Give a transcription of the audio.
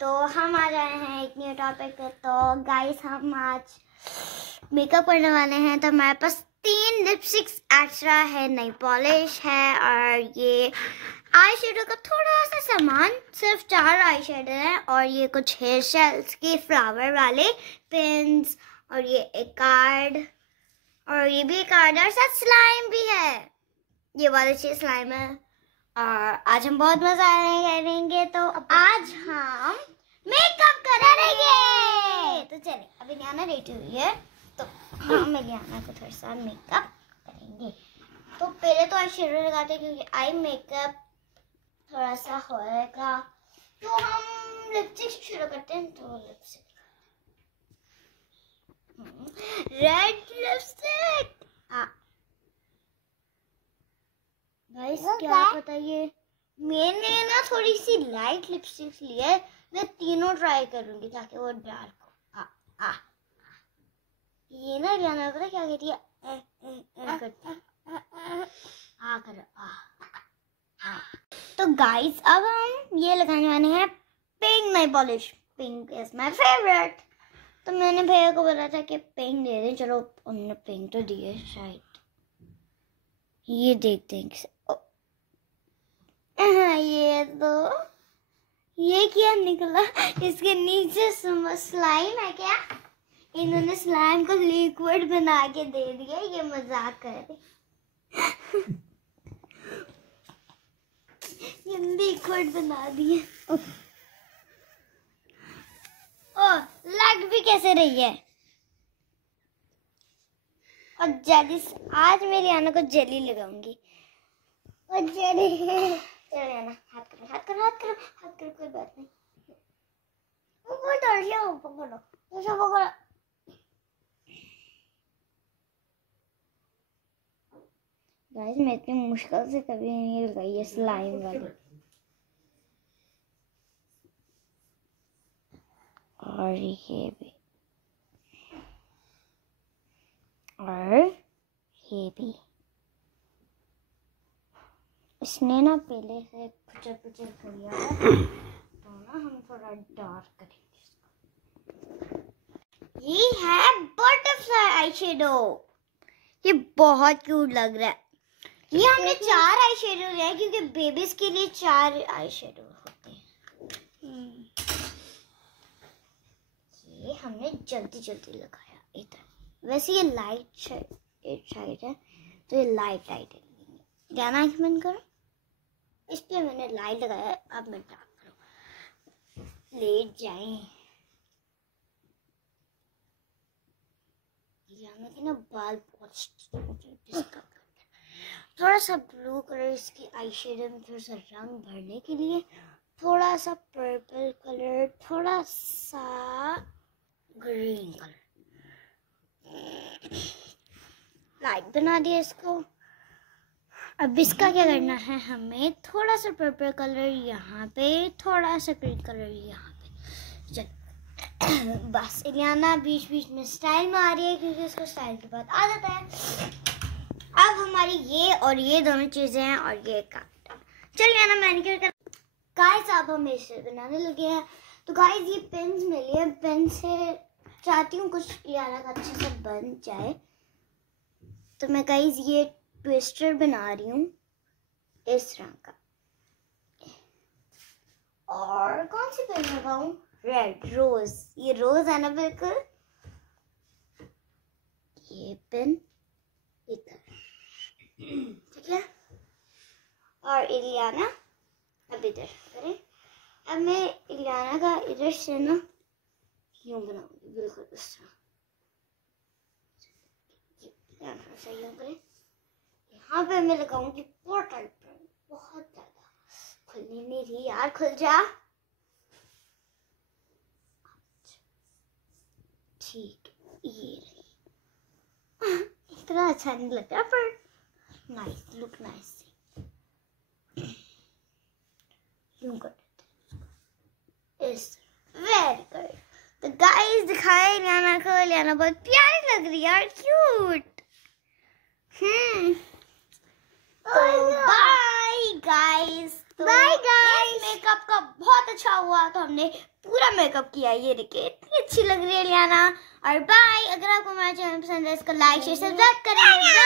तो हम आ गए हैं एक न्यू टॉपिक पे। तो गाइस हम आज मेकअप करने वाले हैं। तो हमारे पास 3 लिपस्टिक्स एक्स्ट्रा है, नई पॉलिश है और ये आई शेडो का थोड़ा सा सामान, सिर्फ 4 आई शेडो है और ये कुछ हेयर शेल्स के फ्लावर वाले पिन्स और ये एक कार्ड और ये भी कार्ड और साथ स्लाइम भी है। ये वाली चीज स्लाइम है और आज हम बहुत मजा करेंगे। तो आज हम मेकअप करेंगे। तो चलिए, अभी इलियाना रेडी हुई है तो हम इलियाना को थोड़ा सा मेकअप करेंगे। तो पहले तो आई शेडो लगाते हैं क्योंकि आई मेकअप थोड़ा सा होएगा। तो हम लिपस्टिक शुरू करते हैं। तो लिपस्टिक रेड लिपस्टिक। गाइस क्या बताइए, मैंने ना थोड़ी सी लाइट लिपस्टिक ली है। मैं तीनों ट्राई करूंगी ताकि वो डार्क हो। ये ना इलियाना पता क्या कहती है, करो। तो गाइस अब हम ये लगाने वाले हैं pink nail polish. Pink is my favourite. तो मैंने भैया को बोला था कि पिंक दे दें। चलो उन्होंने पिंक तो दिए शायद। ये देखते हैं ये तो ये क्या निकला, इसके नीचे स्लाइम है क्या? इन्होंने स्लाइम को लिक्विड बना के दे दिया। ये मजाक कर रहे। ये लिक्विड बना दिए। लग भी कैसे रही है। और जेली, आज मैं इलियाना को जेली लगाऊंगी। और जेली चलो इलियाना, हाथ करो हाथ करो हाथ करो हाथ करो, कोई बात नहीं। वो डर जाओ, पकड़ो पकड़ो। गाइस मैं इतनी मुश्किल से कभी नहीं लगाई है स्लाइम वाली। और ये भी और ये भी। इसने ना पहले से कुचल कर लिया है तो ना हम थोड़ा डार्क करेंगे इसको। ये है बटरफ्लाई आई शेडो। ये बहुत क्यूट लग रहा है। ये हमने 4 आई शेडो लिया है क्योंकि बेबीज के लिए 4 आई शेडो होते हैं। ये हमने जल्दी जल्दी लगाया इधर। वैसे ये लाइट साइड है तो ये लाइट है। ध्यान आंख बंद करो। इस पे मैंने लाइट लगाया। अब मैं डार्क करूँ, लेट जाएं। के ना बाल बहुत थोड़ा सा ब्लू कलर इसकी आई शेडो में थोड़ा सा रंग भरने के लिए, थोड़ा सा पर्पल कलर, थोड़ा सा ग्रीन कलर लाइट बना दिया इसको। अब इसका क्या करना है, हमें थोड़ा सा पर्पल कलर यहाँ पे, थोड़ा सा ग्रीन कलर यहाँ पे। चलो बस इलियाना बीच बीच में स्टाइल में आ रही है क्योंकि उसको स्टाइल की बात आ जाता है। अब हमारी ये और ये दोनों चीजें हैं और ये काट। चल इलियाना मैनिक्योर कर। गाइस अब हम इसे बनाने लगे हैं। तो गाइस ये पेन्स मिली है, पेन से चाहती हूँ कुछ इलियाना का अच्छे से बन जाए। तो मैं गाइस ये ट्विस्टर बना रही हूँ इस रंग का। और कौन सी पेन लगाऊं? Red rose. ये रोज है ना बिल्कुल। ये पेन इधर, ठीक है। और इलियाना अब इधर करें। अब मैं इलियाना का इधर से ना यूं बनाऊंगी, बिल्कुल इस तरह। सही यूं करें। यहाँ पे मैं लगाऊंगी पोर्टल पेन, बहुत ज्यादा। खुलनी नहीं रही यार, खुल जा। ठीक, ये इतना अच्छा नहीं लगता पर नाइस, लुक नाइस। यूं कर देते इस। Very good. तो गाइस दिखाए इलियाना को। इलियाना बहुत प्यारी लग रही है यार, क्यूट। तो bye guys. Bye guys. Makeup का बहुत अच्छा हुआ, तो हमने पूरा मेकअप किया। ये देखिए इतनी अच्छी लग रही है लियाना। और बाय। अगर आपको हमारा चैनल पसंद है इसको लाइक शेयर सब्सक्राइब करें।